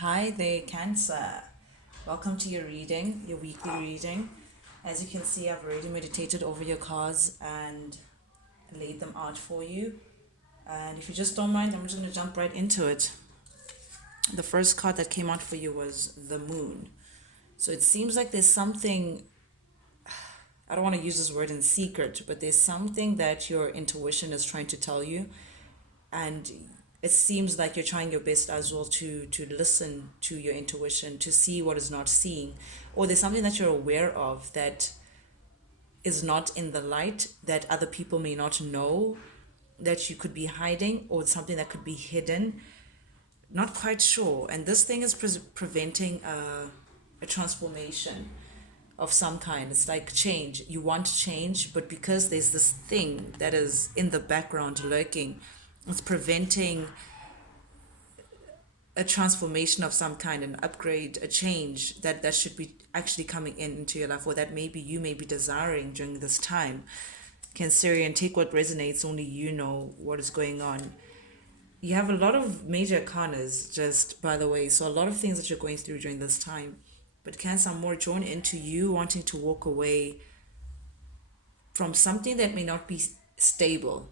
Hi there, Cancer. Welcome to your reading, your weekly reading. As you can see, I've already meditated over your cards and laid them out for you. And if you just don't mind, I'm just going to jump right into it. The first card that came out for you was the Moon. So it seems like there's something, I don't want to use this word in secret, but there's something that your intuition is trying to tell you, and it seems like you're trying your best as well to listen to your intuition, to see what is not seen, or there's something that you're aware of that is not in the light, that other people may not know, that you could be hiding, or something that could be hidden. Not quite sure. And this thing is preventing a transformation of some kind. It's like change. You want change, but because there's this thing that is in the background lurking, it's preventing a transformation of some kind, an upgrade, a change that should be actually coming into your life, or that maybe you may be desiring during this time. Cancerian, take what resonates, only you know what is going on. You have a lot of major arcanas, just by the way, so a lot of things that you're going through during this time. But Cancer, I'm more drawn into you wanting to walk away from something that may not be stable,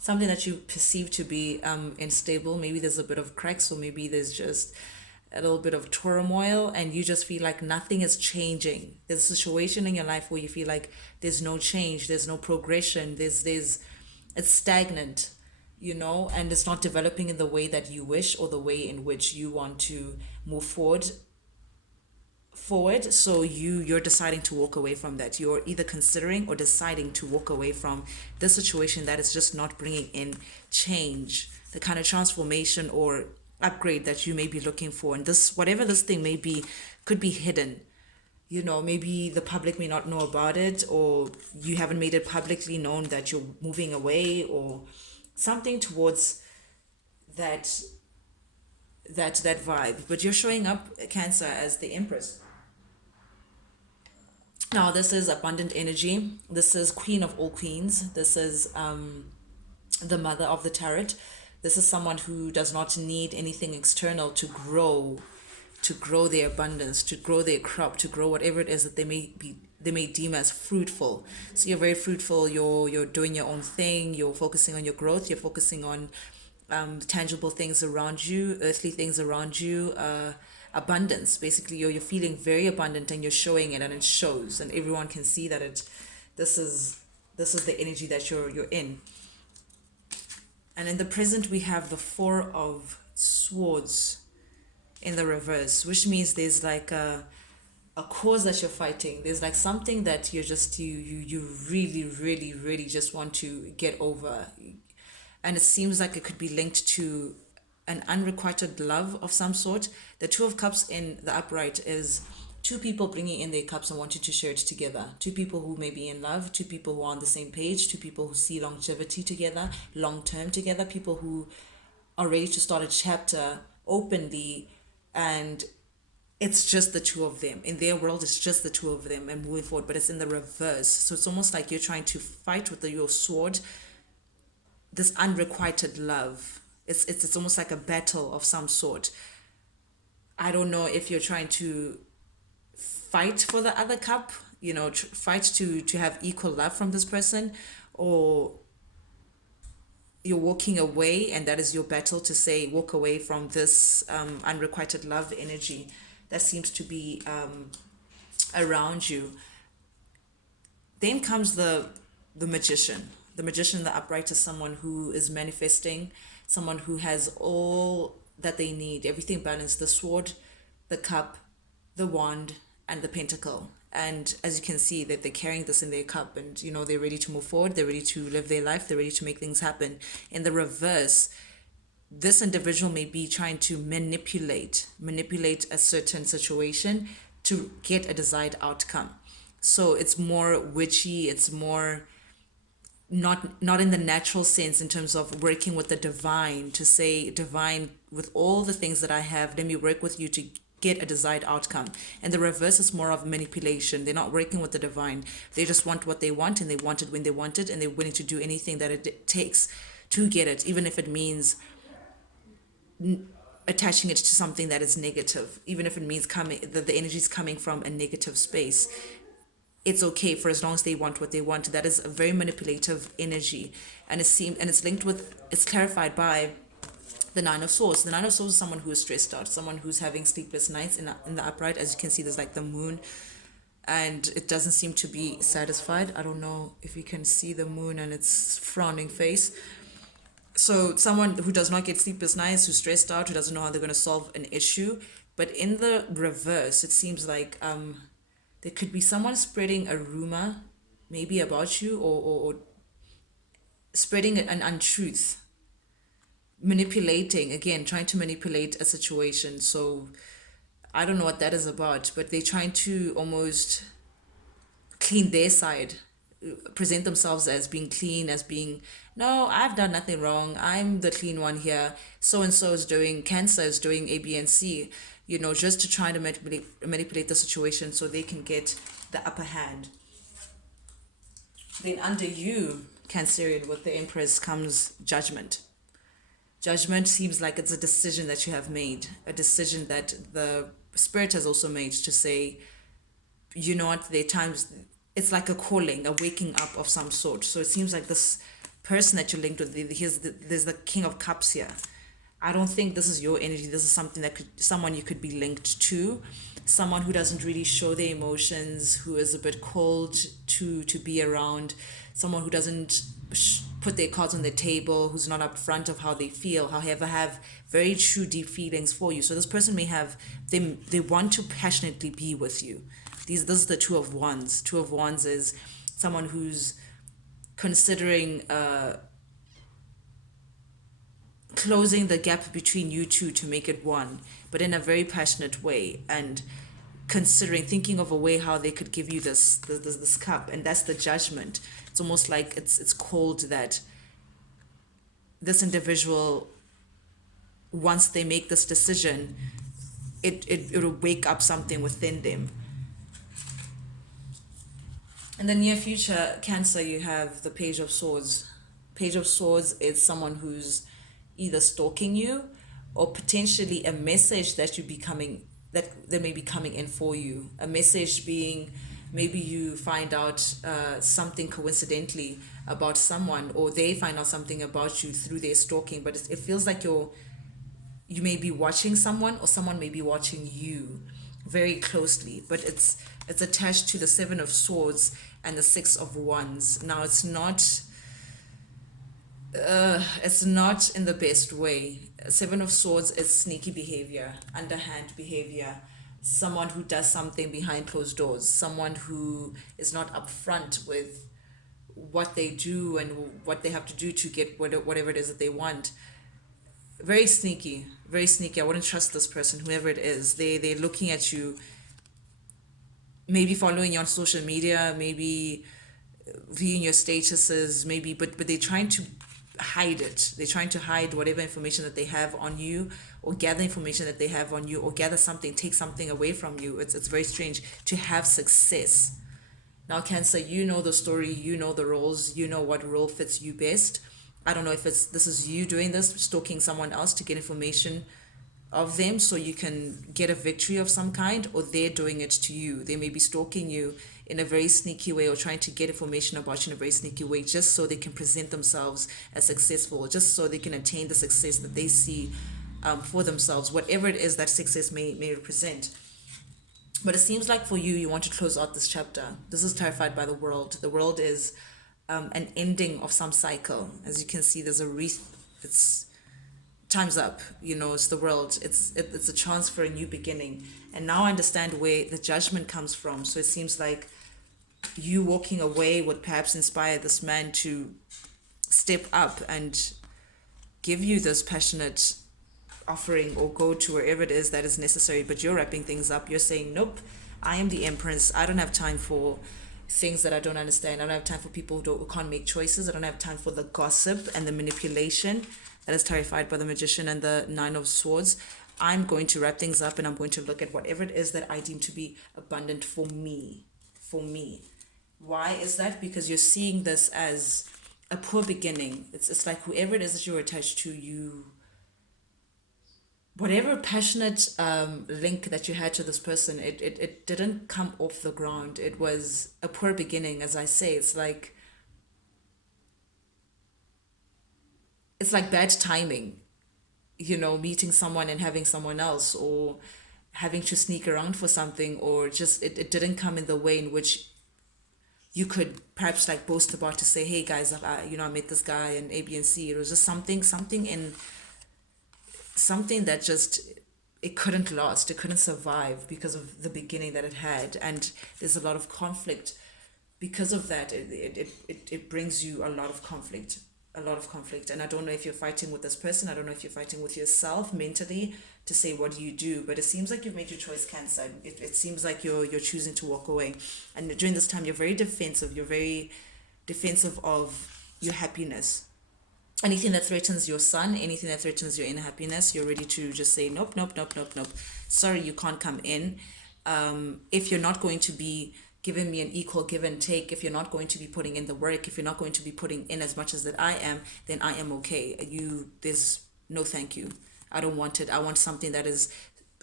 something that you perceive to be unstable. Maybe there's a bit of cracks, or maybe there's just a little bit of turmoil, and you just feel like nothing is changing. There's a situation in your life where you feel like there's no change, there's no progression, there's it's stagnant, and it's not developing in the way that you wish, or the way in which you want to move forward. So you're deciding to walk away from that. You're either considering or deciding to walk away from the situation that is just not bringing in change, the kind of transformation or upgrade that you may be looking for. And this, whatever this thing may be, could be hidden. Maybe the public may not know about it, or you haven't made it publicly known that you're moving away, or something towards that that vibe. But you're showing up, Cancer, as the Empress. Now, this is abundant energy. This is Queen of all queens. This is the mother of the tarot. This is someone who does not need anything external to grow their abundance, to grow their crop, to grow whatever it is that they may deem as fruitful. So you're very fruitful. You're doing your own thing. You're focusing on your growth. You're focusing on tangible things around you, earthly things around you, abundance. Basically, you're feeling very abundant, and you're showing it, and it shows, and everyone can see that it. This is the energy that you're in. And in the present, we have the Four of Swords in the reverse, which means there's like a cause that you're fighting. There's like something that you really, really, really just want to get over. And it seems like it could be linked to an unrequited love of some sort. The Two of Cups in the upright is two people bringing in their cups and wanting to share it together. Two people who may be in love, two people who are on the same page, two people who see longevity together, long term together, people who are ready to start a chapter openly, and it's just the two of them. In their world, it's just the two of them and moving forward, but it's in the reverse. So it's almost like you're trying to fight with your sword this unrequited love. It's almost like a battle of some sort. I don't know if you're trying to fight for the other cup, fight to have equal love from this person, or you're walking away, and that is your battle to say walk away from this unrequited love energy that seems to be around you. Then comes the magician. The magician in the upright is someone who is manifesting, someone who has all that they need, everything balanced: the sword, the cup, the wand, and the pentacle. And as you can see, that they're carrying this in their cup, and they're ready to move forward, they're ready to live their life, they're ready to make things happen. In the reverse, this individual may be trying to manipulate a certain situation to get a desired outcome. So it's more witchy, it's more not in the natural sense, in terms of working with the divine, to say, divine, with all the things that I have, let me work with you to get a desired outcome. And the reverse is more of manipulation. They're not working with the divine. They just want what they want, and they want it when they want it, and they're willing to do anything that it takes to get it, even if it means attaching it to something that is negative, even if it means coming that the energy is coming from a negative space. It's okay for as long as they want what they want. That is a very manipulative energy, and it's linked with, it's clarified by the Nine of Swords. The Nine of Swords is someone who is stressed out, someone who's having sleepless nights in the upright. As you can see, there's like the moon, and it doesn't seem to be satisfied. I don't know if you can see the moon and its frowning face. So someone who does not get sleepless nights, who's stressed out, who doesn't know how they're going to solve an issue. But in the reverse, it seems like there could be someone spreading a rumor, maybe about you, or spreading an untruth, manipulating, again, trying to manipulate a situation. So I don't know what that is about, but they're trying to almost clean their side, present themselves as being clean, as being, no, I've done nothing wrong, I'm the clean one here, so and so is doing, Cancer is doing A, B, and C, just to try to manipulate the situation so they can get the upper hand. Then under you, Cancerian, with the Empress, comes judgment. Judgment seems like it's a decision that you have made, a decision that the Spirit has also made, to say, you know what, there are times, it's like a calling, a waking up of some sort. So it seems like this person that you're linked with, there's the King of Cups here. I don't think this is your energy. This is something that someone you could be linked to, someone who doesn't really show their emotions, who is a bit cold to be around, someone who doesn't put their cards on the table, who's not upfront of how they feel, however have very true deep feelings for you. So this person may have, they want to passionately be with you. This is the Two of Wands. Two of Wands is someone who's considering closing the gap between you two to make it one, but in a very passionate way, and considering, thinking of a way how they could give you this cup, and that's the Judgment. It's almost like it's called that this individual, once they make this decision, it'll wake up something within them. In the near future, Cancer, you have the Page of Swords. Page of Swords is someone who's either stalking you, or potentially a message that that may be coming in for you. A message being, maybe you find out something coincidentally about someone, or they find out something about you through their stalking. But it feels like you may be watching someone, or someone may be watching you very closely. But it's attached to the Seven of Swords and the Six of Wands. Now it's not in the best way. Seven of Swords is sneaky behavior, underhand behavior, someone who does something behind closed doors, someone who is not upfront with what they do and what they have to do to get whatever it is that they want. Very sneaky, very sneaky. I wouldn't trust this person, whoever it is. They're looking at you, maybe following you on social media, maybe viewing your statuses, maybe, but they're trying to hide it. They're trying to hide whatever information that they have on you, or gather information that they have on you, or gather something, take something away from you. It's very strange to have success. Now, Cancer, you know the story, you know the roles, you know what role fits you best. I don't know if this is you doing this, stalking someone else to get information of them so you can get a victory of some kind, or they're doing it to you. They may be stalking you in a very sneaky way, or trying to get information about you in a very sneaky way, just so they can present themselves as successful, just so they can attain the success that they see for themselves, whatever it is that success may represent. But it seems like for you want to close out this chapter. This is clarified by the World. The World is an ending of some cycle. As you can see, there's a wreath. It's time's up. It's the World. It's a chance for a new beginning. And now I understand where the Judgment comes from. So it seems like you walking away would perhaps inspire this man to step up and give you this passionate offering, or go to wherever it is that is necessary. But you're wrapping things up. You're saying, nope, I am the Empress. I don't have time for things that I don't understand. I don't have time for people who can't make choices. I don't have time for the gossip and the manipulation that is terrified by the Magician and the Nine of Swords. I'm going to wrap things up, and I'm going to look at whatever it is that I deem to be abundant for me. Why is that? Because you're seeing this as a poor beginning. It's like whoever it is that you're attached to, whatever passionate link that you had to this person, it didn't come off the ground. It was a poor beginning, as I say. It's like bad timing, meeting someone and having someone else, or having to sneak around for something, or just it didn't come in the way in which you could perhaps like boast about, to say, hey guys, I met this guy and A, B, and C. It was just something that just, it couldn't last, it couldn't survive because of the beginning that it had. And there's a lot of conflict because of that. It brings you a lot of conflict. And I don't know if you're fighting with this person, I don't know if you're fighting with yourself mentally, to say what do you do. But it seems like you've made your choice, Cancer. It seems like you're choosing to walk away. And during this time, you're very defensive, of your happiness. Anything that threatens your son, anything that threatens your inner happiness, you're ready to just say nope, nope, nope, nope, nope. Sorry, you can't come in. If you're not going to be giving me an equal give and take, if you're not going to be putting in the work, if you're not going to be putting in as much as that I am, then I am okay. There's no thank you. I don't want it. I want something that is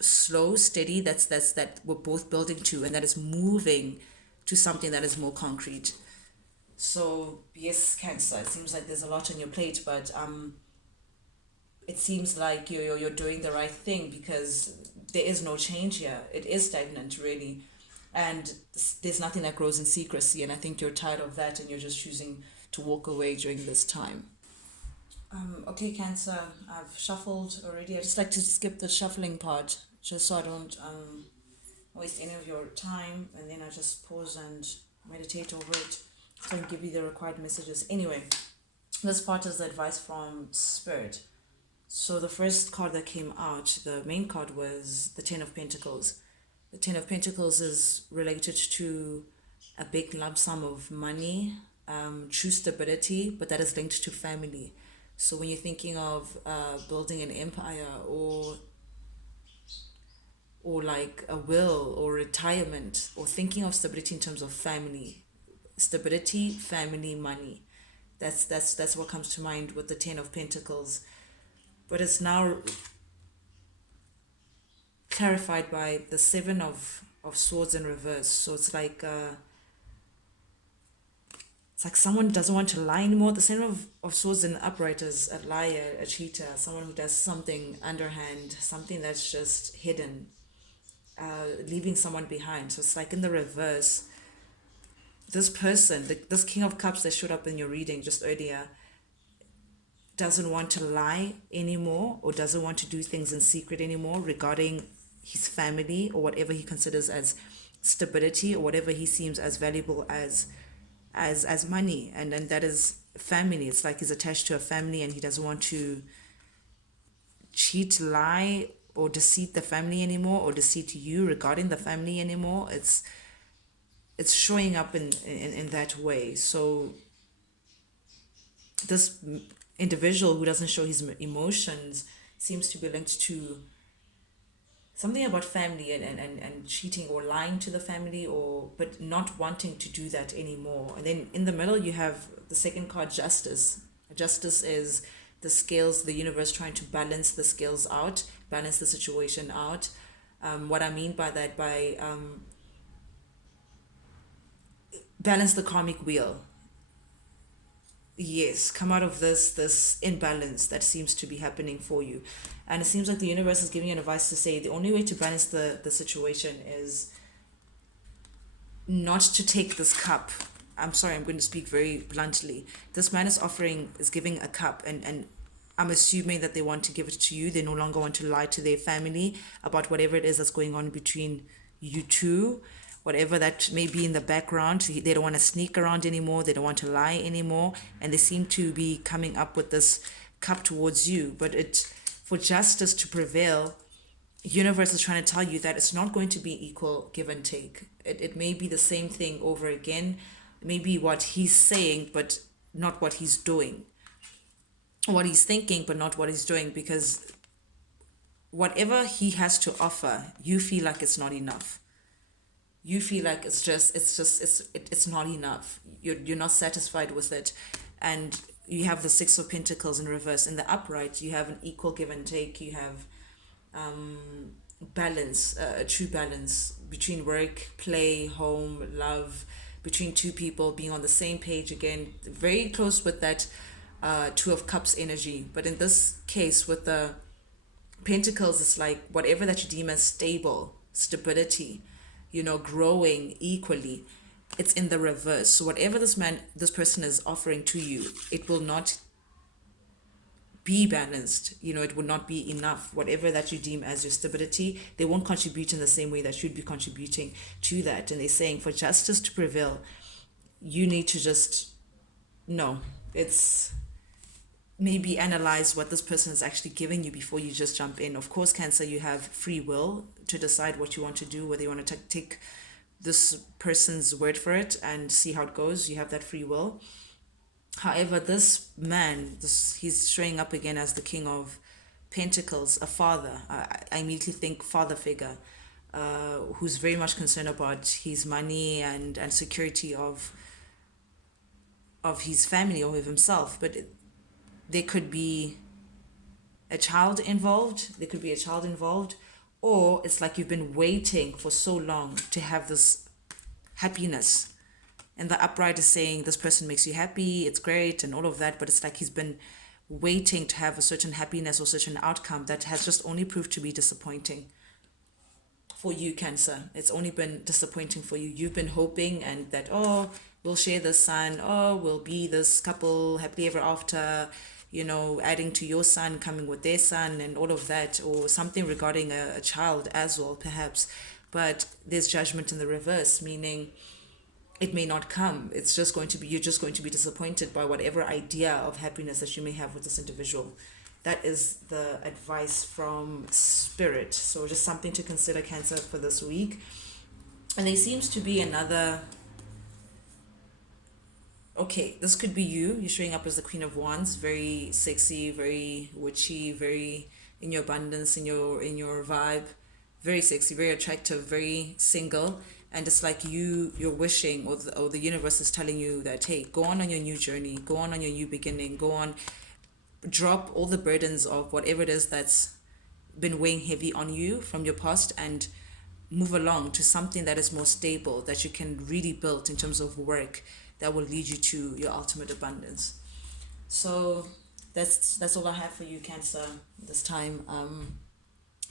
slow, steady, that we're both building to, and that is moving to something that is more concrete. So yes, Cancer, it seems like there's a lot on your plate, but it seems like you're doing the right thing, because there is no change here. It is stagnant, really, and there's nothing that grows in secrecy. And I think you're tired of that, and you're just choosing to walk away during this time. Okay, Cancer, I've shuffled already. I just like to skip the shuffling part, just so I don't waste any of your time, and then I just pause and meditate over it, so I can give you the required messages. Anyway, this part is the advice from Spirit. So the first card that came out, the main card, was the Ten of Pentacles. The Ten of Pentacles is related to a big lump sum of money, true stability, but that is linked to family. So when you're thinking of building an empire, or like a will or retirement, or thinking of stability in terms of family, stability, family, money, that's what comes to mind with the Ten of Pentacles. But it's now clarified by the Seven of Swords in reverse. So it's like someone doesn't want to lie anymore. The Seven of Swords in upright is a liar, a cheater, someone who does something underhand, something that's just hidden, leaving someone behind. So it's like in the reverse, this person, this King of Cups that showed up in your reading just earlier, doesn't want to lie anymore, or doesn't want to do things in secret anymore regarding his family, or whatever he considers as stability, or whatever he seems as valuable as money. And then that is family. It's like he's attached to a family, and he doesn't want to cheat, lie, or deceive the family anymore, or deceive you regarding the family anymore. It's showing up in that way. So this individual who doesn't show his emotions seems to be linked to something about family, and cheating or lying to the family, but not wanting to do that anymore. And then in the middle you have the second card, Justice. Justice is the scales, the universe trying to balance the scales out, balance the situation out. What I mean by that, by balance the karmic wheel. Yes, come out of this imbalance that seems to be happening for you. And it seems like the universe is giving you an advice to say the only way to balance the situation is not to take this cup. I'm sorry, I'm going to speak very bluntly. This man is giving a cup, and I'm assuming that they want to give it to you. They no longer want to lie to their family about whatever it is that's going on between you two, whatever that may be in the background. They don't want to sneak around anymore. They don't want to lie anymore. And they seem to be coming up with this cup towards you. But for justice to prevail, universe is trying to tell you that it's not going to be equal give and take. It may be the same thing over again. Maybe what he's saying, but not what he's doing. What he's thinking, but not what he's doing. Because whatever he has to offer, you feel like it's not enough. You feel like it's not enough. You're not satisfied with it. And you have the Six of Pentacles in reverse. In the upright, you have an equal give and take. You have balance, a true balance between work, play, home, love, between two people being on the same page again, very close with that Two of Cups energy. But in this case, with the Pentacles, it's like whatever that you deem as stable, stability, growing equally, it's in the reverse. So whatever this person is offering to you, it will not be balanced. It would not be enough. Whatever that you deem as your stability, they won't contribute in the same way that you'd be contributing to that. And they're saying for justice to prevail, you need to just, no, it's maybe analyze what this person is actually giving you before you just jump in. Of course, Cancer, you have free will to decide what you want to do, whether you want to take this person's word for it and see how it goes. You have that free will. However, this man, he's showing up again as the King of Pentacles, a father. I immediately think father figure, who's very much concerned about his money and security of his family or of himself. But there could be a child involved. Or it's like you've been waiting for so long to have this happiness. And the upright is saying this person makes you happy, it's great, and all of that. But it's like he's been waiting to have a certain happiness or certain outcome that has just only proved to be disappointing for you, Cancer. It's only been disappointing for you. You've been hoping and that, oh, we'll share this son, oh, we'll be this couple happily ever after, adding to your son, coming with their son and all of that, or something regarding a child as well, perhaps. But there's judgment in the reverse, meaning it may not come. It's just going to be, you're just going to be disappointed by whatever idea of happiness that you may have with this individual. That is the advice from Spirit. So just something to consider, Cancer, for this week. And there seems to be another, okay, this could be you. You're showing up as the Queen of Wands, very sexy, very witchy, very in your abundance, in your vibe, very sexy, very attractive, very single. And it's like you're wishing, or the universe is telling you that, hey, go on your new journey, go on your new beginning, go on, drop all the burdens of whatever it is that's been weighing heavy on you from your past, and move along to something that is more stable, that you can really build in terms of work that will lead you to your ultimate abundance. So that's all I have for you, Cancer, this time.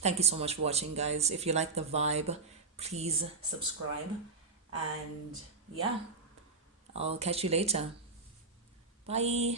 Thank you so much for watching, guys. If you like the vibe, please subscribe. And yeah, I'll catch you later. Bye.